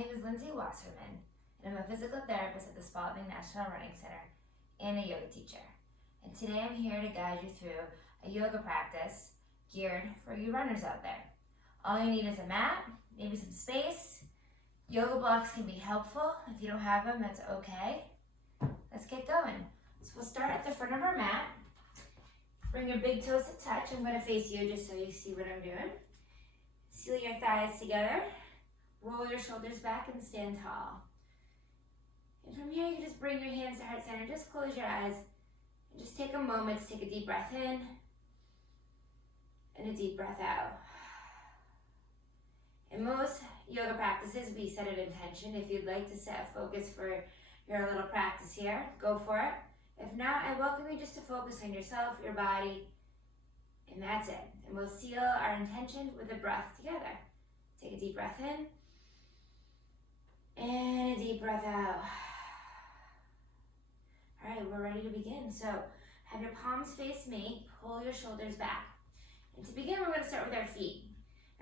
name is Lindsay Wasserman, and I'm a physical therapist at the Spalding National Running Center and a yoga teacher. And today I'm here to guide you through a yoga practice geared for you runners out there. All you need is a mat, maybe some space. Yoga blocks can be helpful. If you don't have them, that's okay. Let's get going. So we'll start at the front of our mat. Bring your big toes to touch. I'm going to face you just so you see what I'm doing. Seal your thighs together. Roll your shoulders back and stand tall. And from here, you can just bring your hands to heart center. Just close your eyes and just take a moment to take a deep breath in and a deep breath out. In most yoga practices, we set an intention. If you'd like to set a focus for your little practice here, go for it. If not, I welcome you just to focus on yourself, your body, and that's it. And we'll seal our intention with a breath together. Take a deep breath in and a deep breath out. All right, we're ready to begin. So have your palms face me, pull your shoulders back. And to begin, we're going to start with our feet.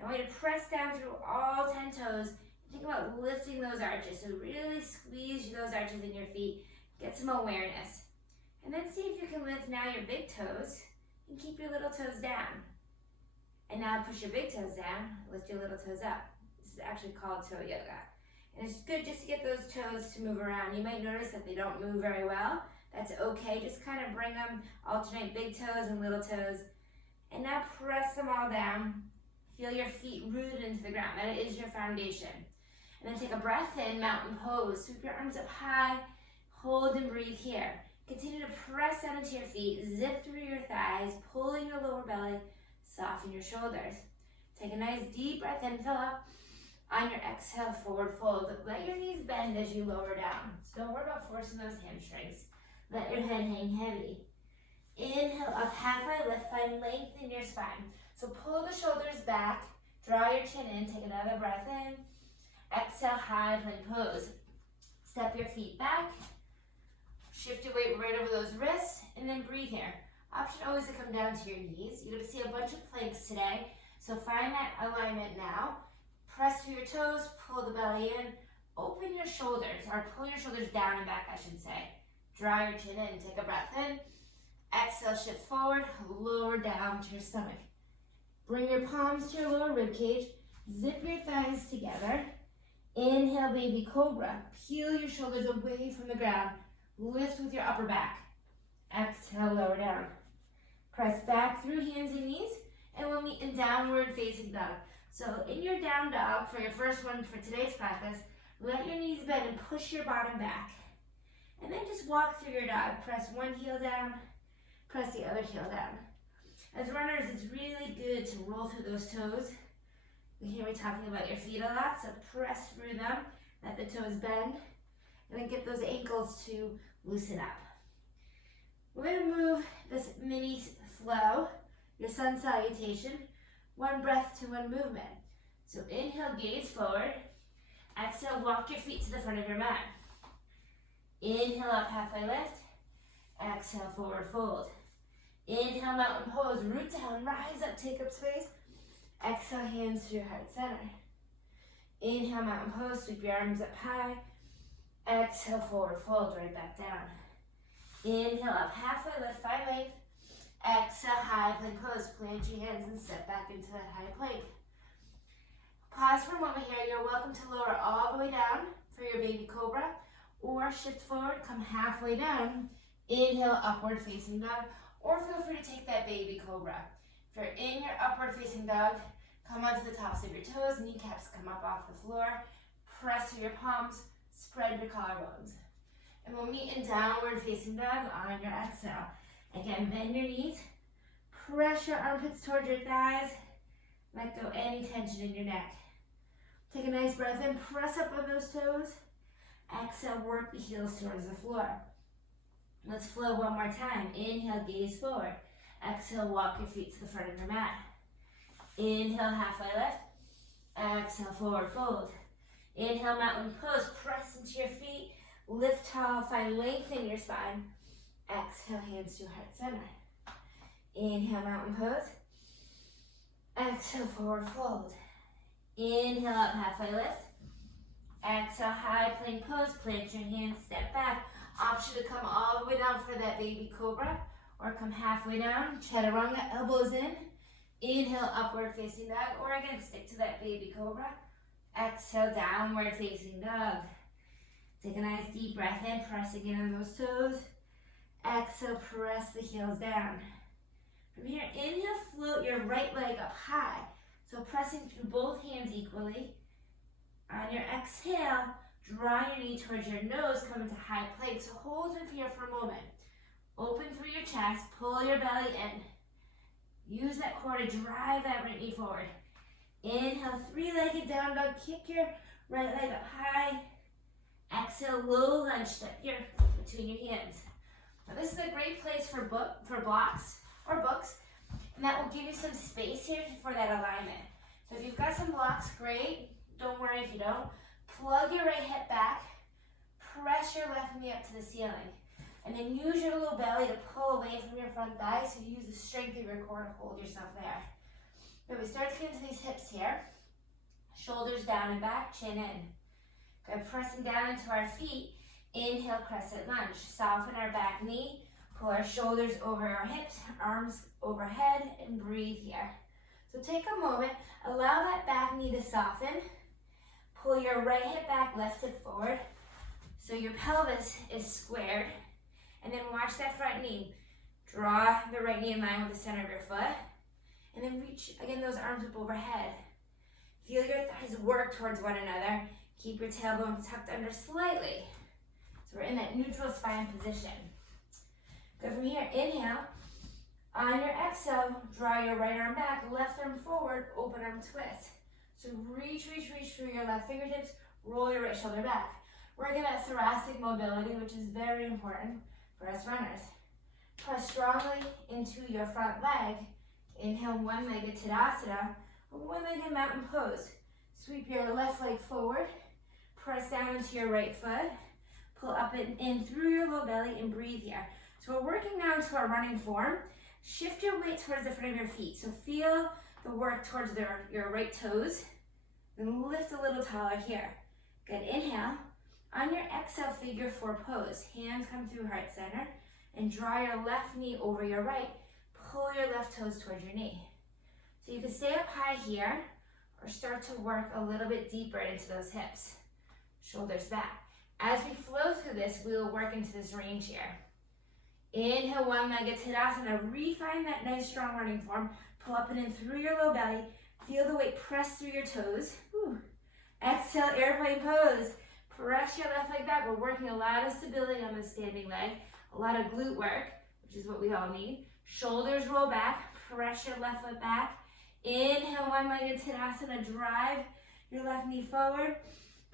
I want you to press down through all 10 toes and think about lifting those arches. So really squeeze those arches in your feet, get some awareness. And then see if you can lift now your big toes and keep your little toes down. And now push your big toes down, lift your little toes up. This is actually called toe yoga. And it's good just to get those toes to move around. You might notice that they don't move very well. That's okay, just kind of bring them, alternate big toes and little toes. And now press them all down. Feel your feet rooted into the ground. That is your foundation. And then take a breath in, mountain pose. Sweep your arms up high, hold and breathe here. Continue to press down into your feet, zip through your thighs, pull in your lower belly, soften your shoulders. Take a nice deep breath in, fill up. On your exhale, forward fold. Let your knees bend as you lower down. So don't worry about forcing those hamstrings. Let your head hang heavy. Inhale up, halfway lift, find length in your spine. So pull the shoulders back, draw your chin in, take another breath in. Exhale, high plank pose. Step your feet back. Shift your weight right over those wrists, and then breathe here. Option always to come down to your knees. You're going to see a bunch of planks today, so find that alignment now. Press through your toes, pull the belly in, open your shoulders, or pull your shoulders down and back, I should say. Draw your chin in, take a breath in. Exhale, shift forward, lower down to your stomach. Bring your palms to your lower rib cage, zip your thighs together. Inhale, baby cobra. Peel your shoulders away from the ground. Lift with your upper back. Exhale, lower down. Press back through hands and knees, and we'll meet in downward facing dog. So in your down dog, for your first one for today's practice, let your knees bend and push your bottom back. And then just walk through your dog. Press one heel down, press the other heel down. As runners, it's really good to roll through those toes. You hear me talking about your feet a lot, so press through them, let the toes bend, and then get those ankles to loosen up. We're going to move this mini flow, your sun salutation, one breath to one movement. So inhale, gaze forward. Exhale, walk your feet to the front of your mat. Inhale up, halfway lift. Exhale, forward fold. Inhale, mountain pose, root down, rise up, take up space. Exhale, hands to your heart center. Inhale, mountain pose, sweep your arms up high. Exhale, forward fold, right back down. Inhale up, halfway lift, find length. Exhale, high plank pose, plant your hands and step back into that high plank. Pause for a moment here. You're welcome to lower all the way down for your baby cobra, or shift forward, come halfway down. Inhale, upward facing dog, or feel free to take that baby cobra. If you're in your upward facing dog, come onto the tops of your toes, kneecaps come up off the floor, press through your palms, spread your collarbones. And we'll meet in downward facing dog on your exhale. Again, bend your knees, press your armpits towards your thighs, let go any tension in your neck. Take a nice breath in, press up on those toes. Exhale, work the heels towards the floor. Let's flow one more time. Inhale, gaze forward. Exhale, walk your feet to the front of your mat. Inhale, halfway lift. Exhale, forward fold. Inhale, mountain pose, press into your feet. Lift tall, find length in your spine. Exhale, hands to heart center. Inhale, mountain pose. Exhale, forward fold. Inhale up, halfway lift. Exhale, high plank pose, plant your hands, step back. Option to come all the way down for that baby cobra, or come halfway down, chaturanga, elbows in. Inhale, upward facing dog, or again, stick to that baby cobra. Exhale, downward facing dog. Take a nice deep breath in, press again on those toes. Exhale, press the heels down. From here, inhale, float your right leg up high. So pressing through both hands equally. On your exhale, draw your knee towards your nose, come into high plank. So hold from here for a moment. Open through your chest, pull your belly in. Use that core to drive that right knee forward. Inhale, three-legged down dog, kick your right leg up high. Exhale, low lunge, step your foot between your hands. Now this is a great place for blocks or books, and that will give you some space here for that alignment. So if you've got some blocks, great. Don't worry if you don't. Plug your right hip back, press your left knee up to the ceiling, and then use your little belly to pull away from your front thigh, so you use the strength of your core to hold yourself there. Good, we start to get into these hips here. Shoulders down and back, chin in. Good, pressing down into our feet. Inhale, crescent lunge. Soften our back knee. Pull our shoulders over our hips, arms overhead, and breathe here. So take a moment, allow that back knee to soften. Pull your right hip back, left hip forward. So your pelvis is squared. And then watch that front knee. Draw the right knee in line with the center of your foot. And then reach, again, those arms up overhead. Feel your thighs work towards one another. Keep your tailbone tucked under slightly. So we're in that neutral spine position. Good, from here, inhale. On your exhale, draw your right arm back, left arm forward, open arm twist. So reach through your left fingertips, roll your right shoulder back. Working that thoracic mobility, which is very important for us runners. Press strongly into your front leg. Inhale, one-legged Tadasana, or one-legged mountain pose. Sweep your left leg forward, press down into your right foot, pull up and in through your low belly and breathe here. So we're working now into our running form. Shift your weight towards the front of your feet. So feel the work towards your right toes. Then lift a little taller here. Good, inhale. On your exhale, figure four pose. Hands come through heart center and draw your left knee over your right. Pull your left toes towards your knee. So you can stay up high here or start to work a little bit deeper into those hips. Shoulders back. As we flow through this, we will work into this range here. Inhale, one-legged Tadasana. Refine that nice strong running form. Pull up and in through your low belly. Feel the weight press through your toes. Whew. Exhale, airplane pose. Press your left leg back. We're working a lot of stability on the standing leg. A lot of glute work, which is what we all need. Shoulders roll back. Press your left foot back. Inhale, one-legged Tadasana. Drive your left knee forward.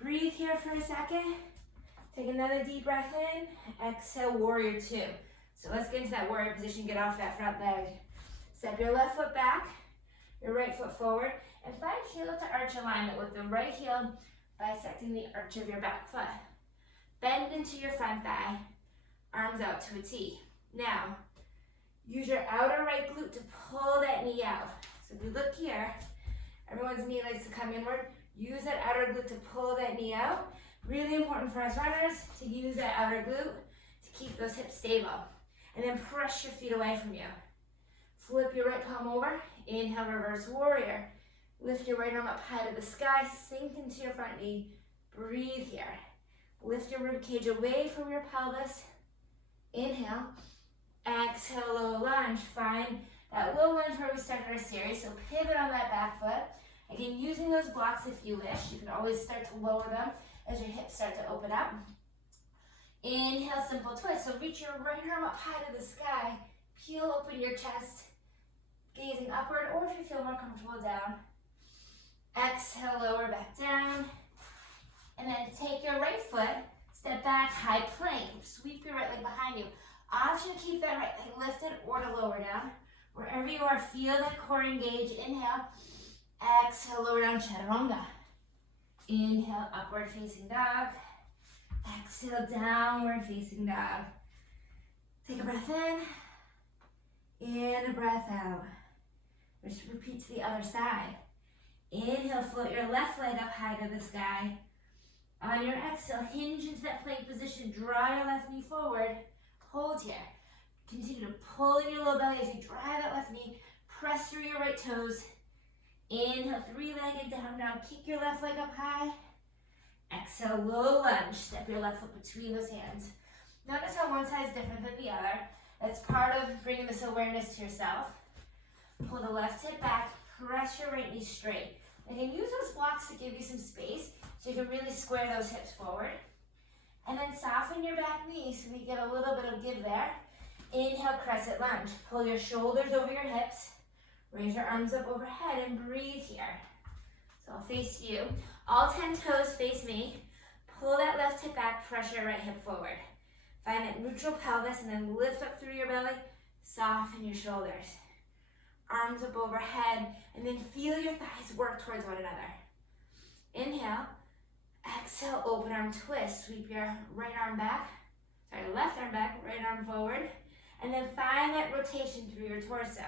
Breathe here for a second. Take another deep breath in. Exhale, warrior two. So let's get into that warrior position. Get off that front leg. Step your left foot back, your right foot forward, and find heel to arch alignment with the right heel bisecting the arch of your back foot. Bend into your front thigh, arms out to a T. Now, use your outer right glute to pull that knee out. So if you look here, everyone's knee likes to come inward. Use that outer glute to pull that knee out. Really important for us runners to use that outer glute to keep those hips stable. And then press your feet away from you. Flip your right palm over. Inhale, reverse warrior. Lift your right arm up high to the sky. Sink into your front knee. Breathe here. Lift your rib cage away from your pelvis. Inhale. Exhale, low lunge. Find that low lunge where we started our series. So pivot on that back foot. Again, using those blocks if you wish. You can always start to lower them as your hips start to open up. Inhale, simple twist. So reach your right arm up high to the sky. Peel open your chest, gazing upward, or if you feel more comfortable, down. Exhale, lower back down. And then take your right foot, step back, high plank. Sweep your right leg behind you. Option to keep that right leg lifted or to lower down. Wherever you are, feel that core engage. Inhale. Exhale, lower down, chaturanga. Inhale, upward facing dog. Exhale, downward facing dog. Take a breath in. And a breath out. Just repeat to the other side. Inhale, float your left leg up high to the sky. On your exhale, hinge into that plank position. Draw your left knee forward. Hold here. Continue to pull in your low belly as you drive that left knee. Press through your right toes. Inhale, three-legged down dog. Kick your left leg up high. Exhale, low lunge. Step your left foot between those hands. Notice how one side is different than the other. That's part of bringing this awareness to yourself. Pull the left hip back. Press your right knee straight. Again, use those blocks to give you some space so you can really square those hips forward. And then soften your back knee so we get a little bit of give there. Inhale, crescent lunge. Pull your shoulders over your hips. Raise your arms up overhead and breathe here. So I'll face you. All 10 toes face me. Pull that left hip back, press your right hip forward. Find that neutral pelvis and then lift up through your belly. Soften your shoulders. Arms up overhead, and then feel your thighs work towards one another. Inhale. Exhale, open arm twist. Sweep your right arm back. Left arm back, right arm forward. And then find that rotation through your torso.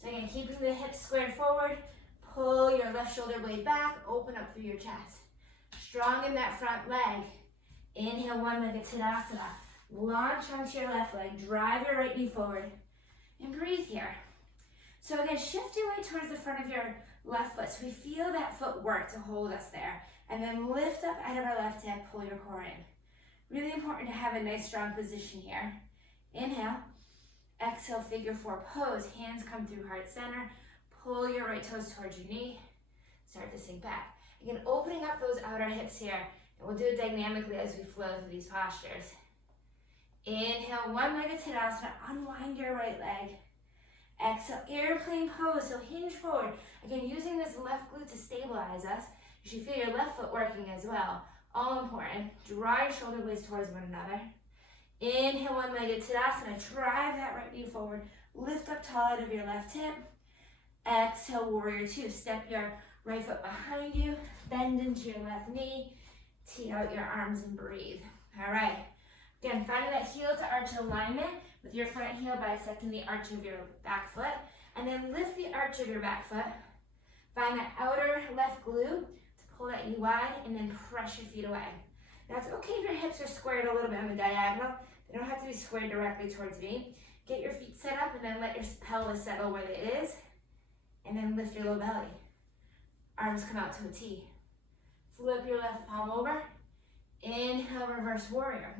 So again, keeping the hips squared forward. Pull your left shoulder blade back, open up through your chest. Strong in that front leg. Inhale, one-legged Tadasana. Launch onto your left leg, drive your right knee forward, and breathe here. So again, shift your weight towards the front of your left foot so we feel that foot work to hold us there. And then lift up out of our left hip, pull your core in. Really important to have a nice strong position here. Inhale. Exhale, figure four pose. Hands come through heart center. Pull your right toes towards your knee. Start to sink back. Again, opening up those outer hips here. And we'll do it dynamically as we flow through these postures. Inhale, one-legged Tadasana. Unwind your right leg. Exhale, airplane pose. So hinge forward. Again, using this left glute to stabilize us. You should feel your left foot working as well. All important. Draw your shoulder blades towards one another. Inhale, one-legged Tadasana. Drive that right knee forward. Lift up tall out of your left hip. Exhale, warrior two. Step your right foot behind you. Bend into your left knee. Tee out your arms and breathe. All right. Again, finding that heel to arch alignment with your front heel bisecting the arch of your back foot. And then lift the arch of your back foot. Find that outer left glute to pull that knee wide and then press your feet away. Now it's okay if your hips are squared a little bit on the diagonal. They don't have to be squared directly towards me. Get your feet set up and then let your pelvis settle where it is. And then lift your low belly. Arms come out to a T. Flip your left palm over. Inhale, reverse warrior.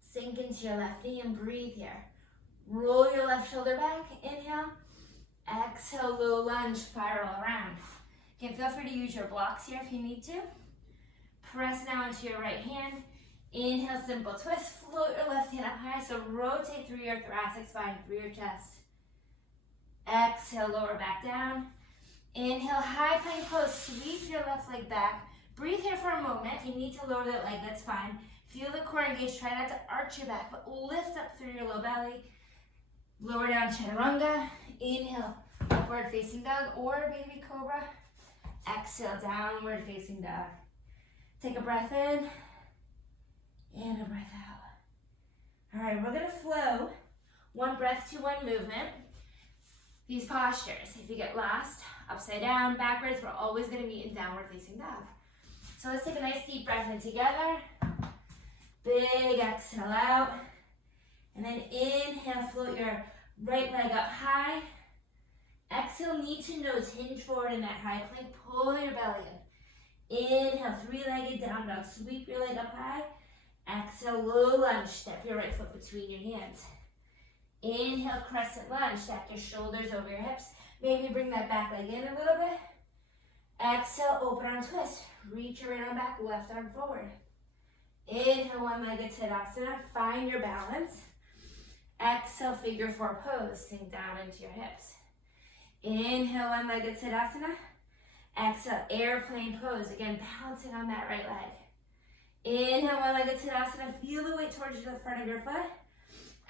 Sink into your left knee and breathe here. Roll your left shoulder back. Inhale. Exhale, low lunge, spiral around. Again, feel free to use your blocks here if you need to. Press now into your right hand. Inhale, simple twist. Float your left hand up high, so rotate through your thoracic spine, through your chest. Exhale, lower back down. Inhale, high plank pose. Sweep your left leg back. Breathe here for a moment. If you need to lower that leg, that's fine. Feel the core engage. Try not to arch your back, but lift up through your low belly. Lower down, chaturanga. Inhale, upward facing dog or baby cobra. Exhale, downward facing dog. Take a breath in and a breath out. All right, we're gonna flow one breath to one movement. These postures, if you get lost, upside down, backwards, we're always gonna be in downward facing dog. So let's take a nice deep breath in together. Big exhale out. And then inhale, float your right leg up high. Exhale, knee to nose, hinge forward in that high plank. Pull your belly in. Inhale, three-legged down dog. Sweep your leg up high. Exhale, low lunge. Step your right foot between your hands. Inhale, crescent lunge. Stack your shoulders over your hips. Maybe bring that back leg in a little bit. Exhale, open arm twist. Reach your right arm back, left arm forward. Inhale, one-legged Tadasana. Find your balance. Exhale, figure four pose. Sink down into your hips. Inhale, one-legged Tadasana. Exhale, airplane pose. Again, balancing on that right leg. Inhale, one-legged Tadasana. Feel the weight towards the front of your foot.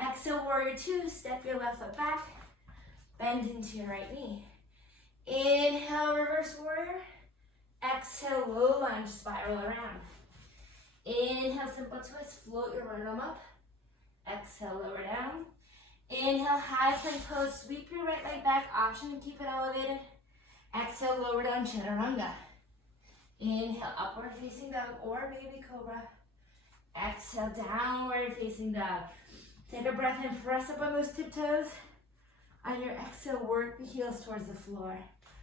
Exhale, warrior two. Step your left foot back. Bend into your right knee. Inhale, reverse warrior. Exhale, low lunge, spiral around. Inhale, simple twist. Float your right arm up. Exhale, lower down. Inhale, high plank pose. Sweep your right leg back. Option to keep it elevated. Exhale, lower down, chaturanga. Inhale, upward facing dog or baby cobra. Exhale, downward facing dog. Take a breath in, press up on those tiptoes. On your exhale, work the heels towards the floor.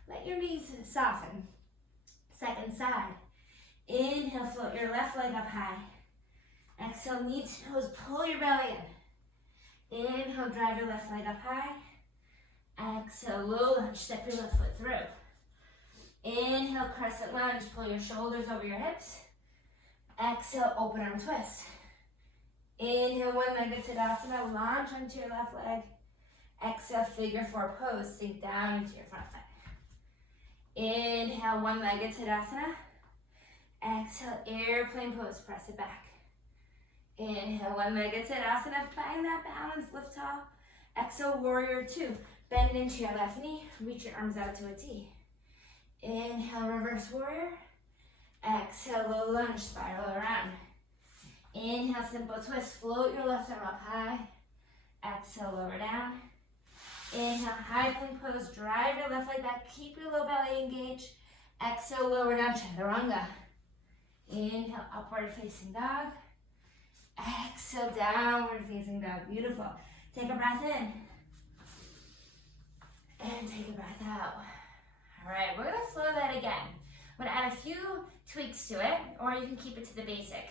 Let your knees soften. Second side. Inhale, float your left leg up high. Exhale, knee to toes, pull your belly in. Inhale, drive your left leg up high. Exhale, low lunge, step your left foot through. Inhale, crescent lunge, pull your shoulders over your hips. Exhale, open arm twist. Inhale, one-legged Tadasana, launch onto your left leg. Exhale, figure four pose, sink down into your front foot. Inhale, one-legged Tadasana. Exhale, airplane pose, press it back. Inhale, one-legged Tadasana, find that balance, lift tall. Exhale, warrior two, bend into your left knee, reach your arms out to a T. Inhale, reverse warrior. Exhale, low lunge, spiral around. Inhale, simple twist, float your left arm up high. Exhale, lower down. Inhale, high plank pose, drive your left leg back, keep your low belly engaged. Exhale, lower down, chaturanga. Inhale, upward facing dog. Exhale, downward facing dog, beautiful. Take a breath in. And take a breath out. All right, we're gonna slow that again. I'm gonna add a few tweaks to it, or you can keep it to the basic.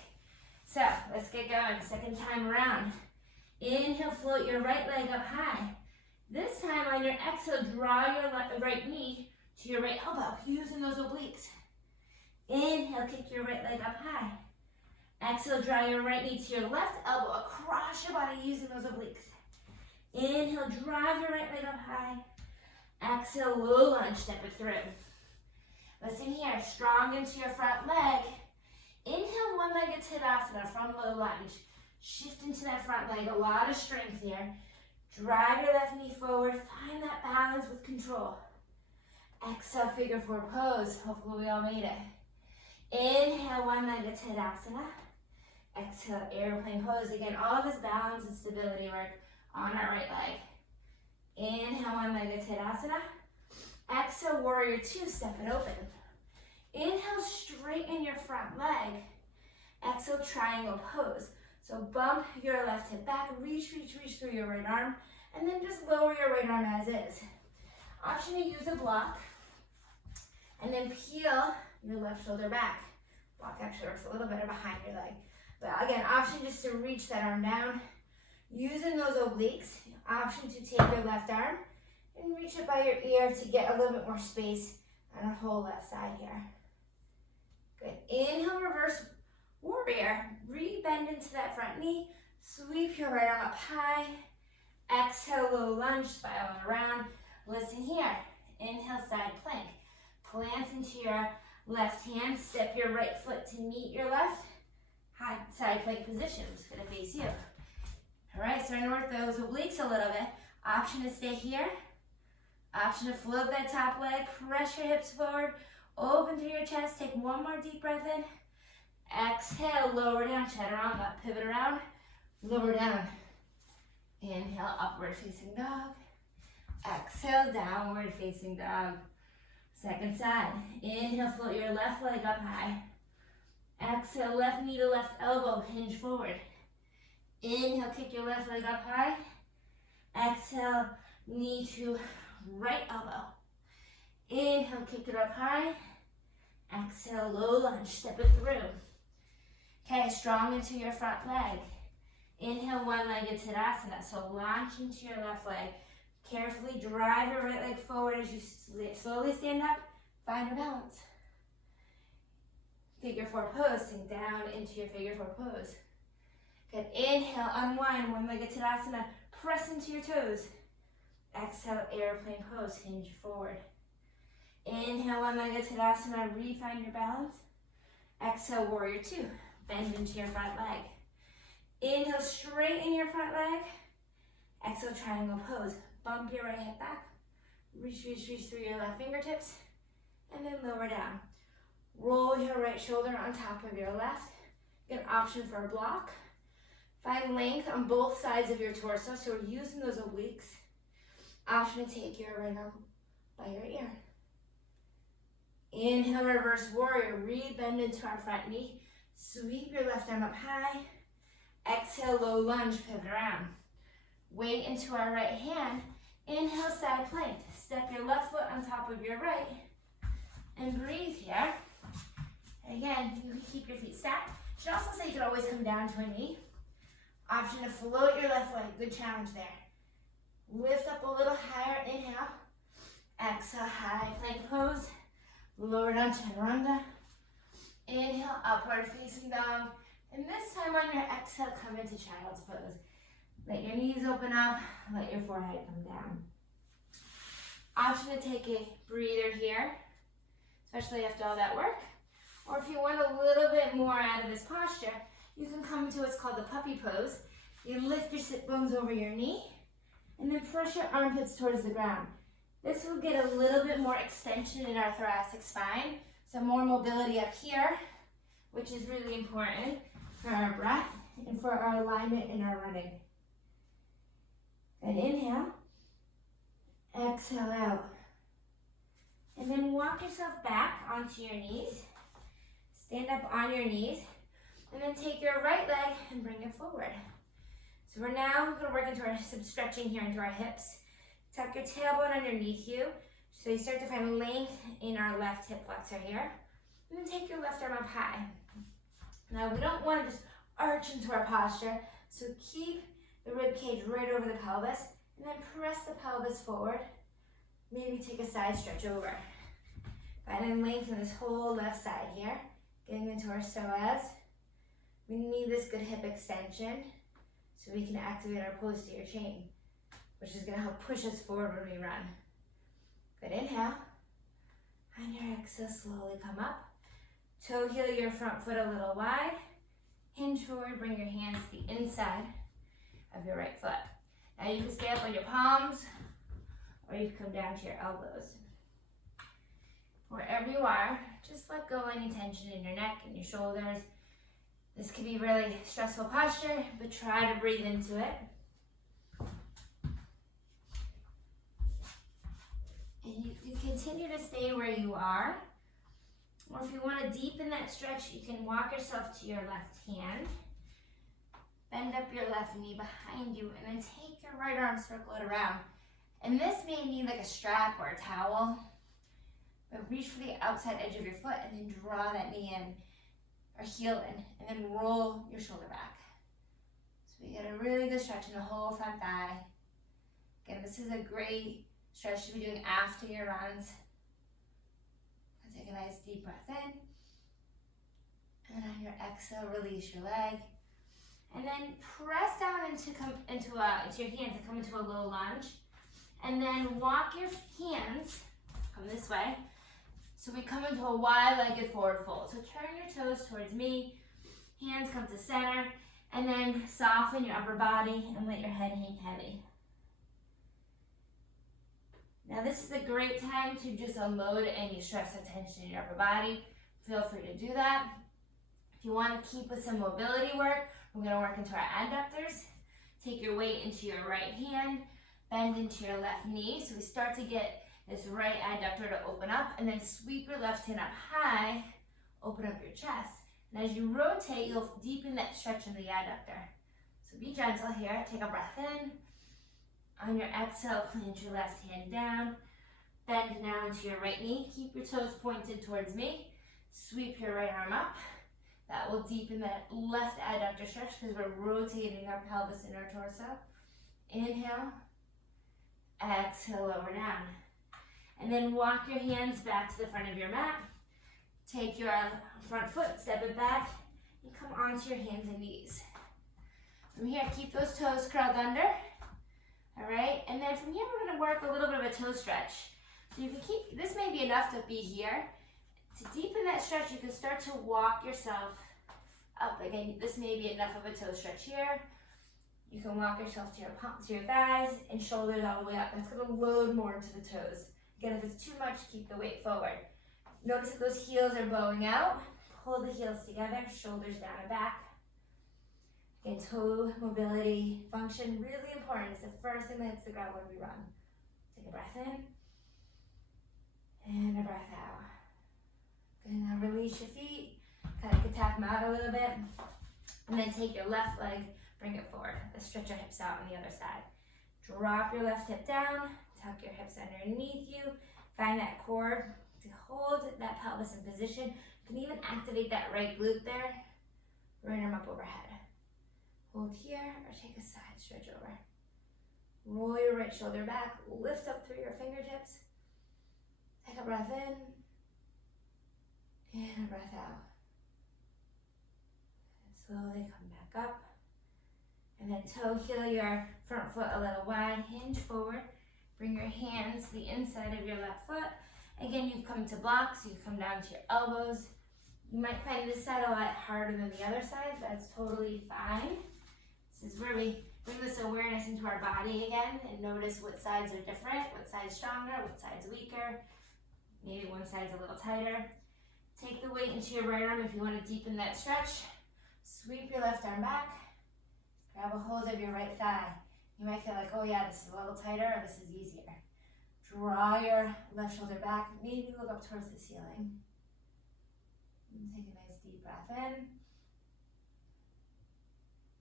So, let's get going, second time around. Inhale, float your right leg up high. This time on your exhale, draw your right knee to your right elbow, using those obliques. Inhale, kick your right leg up high. Exhale, draw your right knee to your left elbow across your body, using those obliques. Inhale, drive your right leg up high. Exhale, low lunge, step it through. Listen here, strong into your front leg. Inhale, one-legged Tadasana from low lunge. Shift into that front leg, a lot of strength here. Drive your left knee forward, find that balance with control. Exhale, figure four pose. Hopefully we all made it. Inhale, one-legged Tadasana. Exhale, airplane pose. Again, all this balance and stability work on our right leg. Inhale, one-legged Tadasana. Exhale, warrior two, step it open. Inhale, straighten your front leg. Exhale, triangle pose. So bump your left hip back, reach through your right arm, and then just lower your right arm as is. Option to use a block, and then peel your left shoulder back. Block actually works a little better behind your leg. But again, option just to reach that arm down. Using those obliques, option to take your left arm and reach it by your ear to get a little bit more space on our whole left side here. Good. Inhale, reverse warrior. Re-bend into that front knee. Sweep your right arm up high. Exhale, low lunge, spiral around. Listen here. Inhale, side plank. Plant into your left hand. Step your right foot to meet your left. High side plank position. I'm just going to face you. All right, starting to work those obliques a little bit. Option to stay here. Option to float that top leg. Press your hips forward. Open through your chest. Take one more deep breath in. Exhale, lower down, chaturanga. Pivot around, lower down. Inhale, upward facing dog. Exhale, downward facing dog. Second side. Inhale, float your left leg up high. Exhale, left knee to left elbow, hinge forward. Inhale, kick your left leg up high. Exhale, knee to right elbow. Inhale, kick it up high. Exhale, low lunge, step it through. Okay, strong into your front leg. Inhale, one-legged Tadasana. So launch into your left leg. Carefully drive your right leg forward as you slowly stand up. Find your balance. Figure four pose, sink down into your figure four pose. Good, inhale, unwind, one-legged Tadasana. Press into your toes. Exhale, airplane pose, hinge forward. Inhale, one-legged Tadasana, refine your balance. Exhale, warrior two, bend into your front leg. Inhale, straighten your front leg. Exhale, triangle pose. Bump your right hip back. Reach through your left fingertips. And then lower down. Roll your right shoulder on top of your left. Get an option for a block. Find length on both sides of your torso, so we're using those obliques. Option to take your right arm by your ear. Inhale, reverse warrior. Re-bend into our front knee. Sweep your left arm up high. Exhale, low lunge, pivot around. Weight into our right hand. Inhale, side plank. Step your left foot on top of your right. And breathe here. Again, you can keep your feet stacked. Should also say you could always come down to a knee. Option to float your left leg. Good challenge there. Lift up a little higher. Inhale. Exhale, high plank pose. Lower down, chaturanga. Inhale, upward facing dog. And this time on your exhale, come into child's pose. Let your knees open up. Let your forehead come down. Option to take a breather here, especially after all that work. Or if you want a little bit more out of this posture, you can come to what's called the puppy pose. You can lift your sit bones over your knee and then press your armpits towards the ground. This will get a little bit more extension in our thoracic spine, some more mobility up here, which is really important for our breath and for our alignment in our running. And inhale, exhale out. And then walk yourself back onto your knees. Stand up on your knees, and then take your right leg and bring it forward. So we're now going to work into some stretching here into our hips. Tuck your tailbone underneath you, so you start to find length in our left hip flexor here. And then take your left arm up high. Now we don't want to just arch into our posture, so keep the rib cage right over the pelvis, and then press the pelvis forward. Maybe take a side stretch over. Finding length in this whole left side here. Getting into our psoas. We need this good hip extension so we can activate our posterior chain, which is going to help push us forward when we run. Good inhale. On your exhale, slowly come up. Toe heel your front foot a little wide. Hinge forward, bring your hands to the inside of your right foot. Now you can stay up on your palms, or you can come down to your elbows. Wherever you are, just let go any tension in your neck and your shoulders. This can be really stressful posture, but try to breathe into it. And you can continue to stay where you are. Or if you want to deepen that stretch, you can walk yourself to your left hand. Bend up your left knee behind you, and then take your right arm, circle it around. And this may need like a strap or a towel. But reach for the outside edge of your foot and then draw that knee in, or heel in, and then roll your shoulder back. So we get a really good stretch in the whole front thigh. Again, this is a great stretch to be doing after your runs. Take a nice deep breath in. And on your exhale, release your leg. And then press down into your hands and come into a low lunge. And then walk your hands, come this way. So we come into a wide-legged forward fold. So turn your toes towards me, hands come to center, and then soften your upper body and let your head hang heavy. Now this is a great time to just unload any stress or tension in your upper body. Feel free to do that. If you want to keep with some mobility work, we're going to work into our adductors. Take your weight into your right hand, bend into your left knee. So we start to get this right adductor to open up, and then sweep your left hand up high, open up your chest. And as you rotate, you'll deepen that stretch in the adductor. So be gentle here. Take a breath in. On your exhale, plant your left hand down. Bend now into your right knee. Keep your toes pointed towards me. Sweep your right arm up. That will deepen that left adductor stretch because we're rotating our pelvis and our torso. Inhale. Exhale, lower down. And then walk your hands back to the front of your mat. Take your front foot, step it back, and come onto your hands and knees. From here, keep those toes curled under. All right, and then from here, we're gonna work a little bit of a toe stretch. So you can keep, this may be enough to be here. To deepen that stretch, you can start to walk yourself up. Again, this may be enough of a toe stretch here. You can walk yourself to your thighs and shoulders all the way up. That's gonna load more into the toes. Again, if it's too much, keep the weight forward. Notice if those heels are bowing out. Pull the heels together, shoulders down and back. Again, toe mobility function, really important. It's the first thing that hits the ground when we run. Take a breath in and a breath out. And then release your feet. Kind of tap them out a little bit. And then take your left leg, bring it forward. Let's stretch your hips out on the other side. Drop your left hip down, tuck your hips underneath you. Find that core to hold that pelvis in position. You can even activate that right glute there. Right arm up overhead. Hold here or take a side stretch over. Roll your right shoulder back, lift up through your fingertips. Take a breath in and a breath out. Slowly come back up. And then toe heel your front foot a little wide, hinge forward. Bring your hands to the inside of your left foot. Again, you come to block, so you come down to your elbows. You might find this side a lot harder than the other side. That's totally fine. This is where we bring this awareness into our body again and notice what sides are different, what side's stronger, what side's weaker. Maybe one side's a little tighter. Take the weight into your right arm if you want to deepen that stretch. Sweep your left arm back. Grab a hold of your right thigh. You might feel like, oh yeah, this is a little tighter, or this is easier. Draw your left shoulder back. Maybe look up towards the ceiling. And take a nice deep breath in.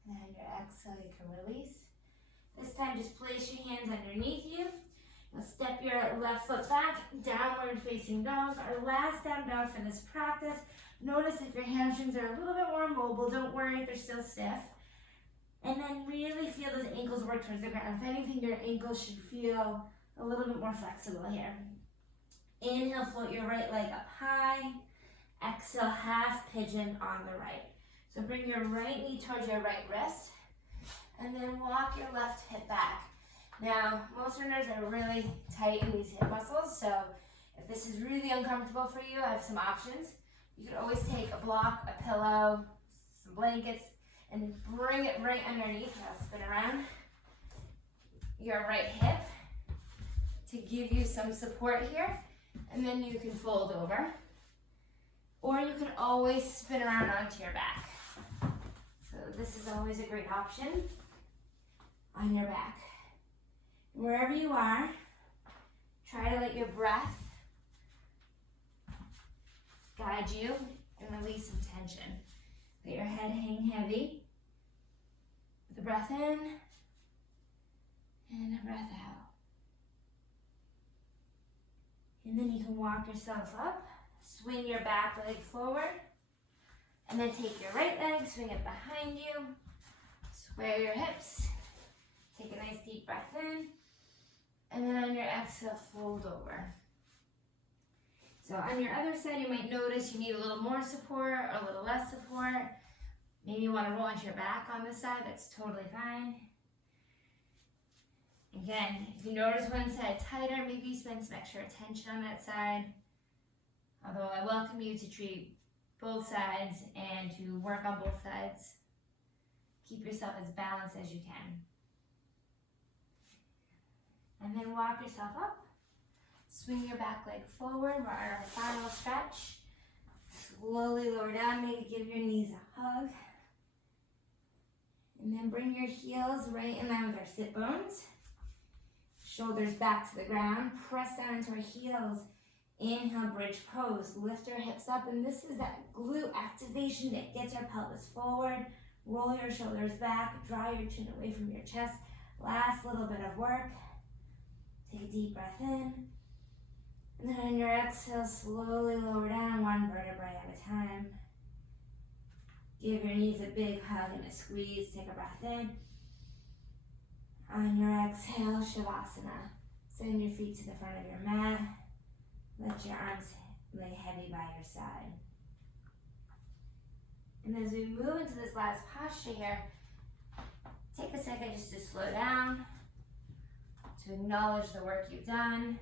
And then your exhale, you can release. This time, just place your hands underneath you. Now step your left foot back, downward facing dog. Our last down dog for this practice. Notice if your hamstrings are a little bit more mobile. Don't worry if they're still stiff. And then really feel those ankles work towards the ground. If anything, your ankles should feel a little bit more flexible here. Inhale, float your right leg up high. Exhale, half pigeon on the right. So bring your right knee towards your right wrist. And then walk your left hip back. Now, most runners are really tight in these hip muscles. So if this is really uncomfortable for you, I have some options. You could always take a block, a pillow, some blankets, and bring it right underneath. Now spin around your right hip to give you some support here. And then you can fold over. Or you can always spin around onto your back. So this is always a great option on your back. Wherever you are, try to let your breath guide you and release some tension. Let your head hang heavy. With a breath in and a breath out. And then you can walk yourself up. Swing your back leg forward. And then take your right leg, swing it behind you. Square your hips. Take a nice deep breath in. And then on your exhale, fold over. So on your other side, you might notice you need a little more support or a little less support. Maybe you want to roll onto your back on this side. That's totally fine. Again, if you notice one side tighter, maybe spend some extra attention on that side. Although I welcome you to treat both sides and to work on both sides. Keep yourself as balanced as you can. And then walk yourself up. Swing your back leg forward. We're on our final stretch. Slowly lower down. Maybe give your knees a hug. And then bring your heels right in line with our sit bones. Shoulders back to the ground. Press down into our heels. Inhale, bridge pose. Lift your hips up. And this is that glute activation that gets our pelvis forward. Roll your shoulders back. Draw your chin away from your chest. Last little bit of work. Take a deep breath in. And then on your exhale, slowly lower down one vertebrae at a time. Give your knees a big hug and a squeeze. Take a breath in. On your exhale, Shavasana. Send your feet to the front of your mat. Let your arms lay heavy by your side. And as we move into this last posture here, take a second just to slow down, to acknowledge the work you've done,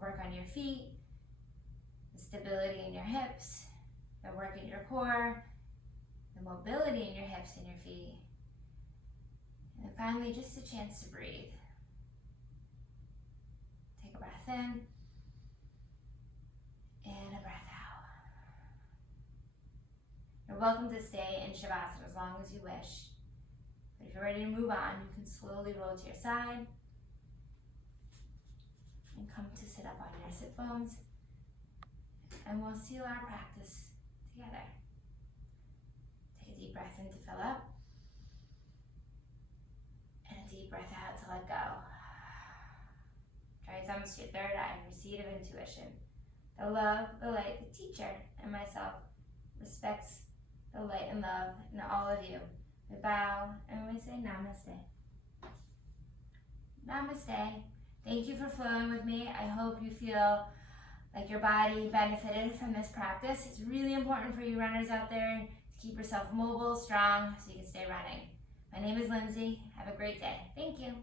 work on your feet, the stability in your hips, the work in your core, the mobility in your hips and your feet. And then finally, just a chance to breathe. Take a breath in and a breath out. You're welcome to stay in Shavasana as long as you wish. But if you're ready to move on, you can slowly roll to your side and come to sit up on your sit bones. and we'll seal our practice together. Take a deep breath in to fill up, and a deep breath out to let go. Draw your thumbs to your third eye, receipt of intuition. The love, the light, the teacher, and myself respects the light and love in all of you. We bow and we say namaste. Namaste. Thank you for flowing with me. I hope you feel like your body benefited from this practice. It's really important for you runners out there to keep yourself mobile, strong, so you can stay running. My name is Lindsay. Have a great day. Thank you.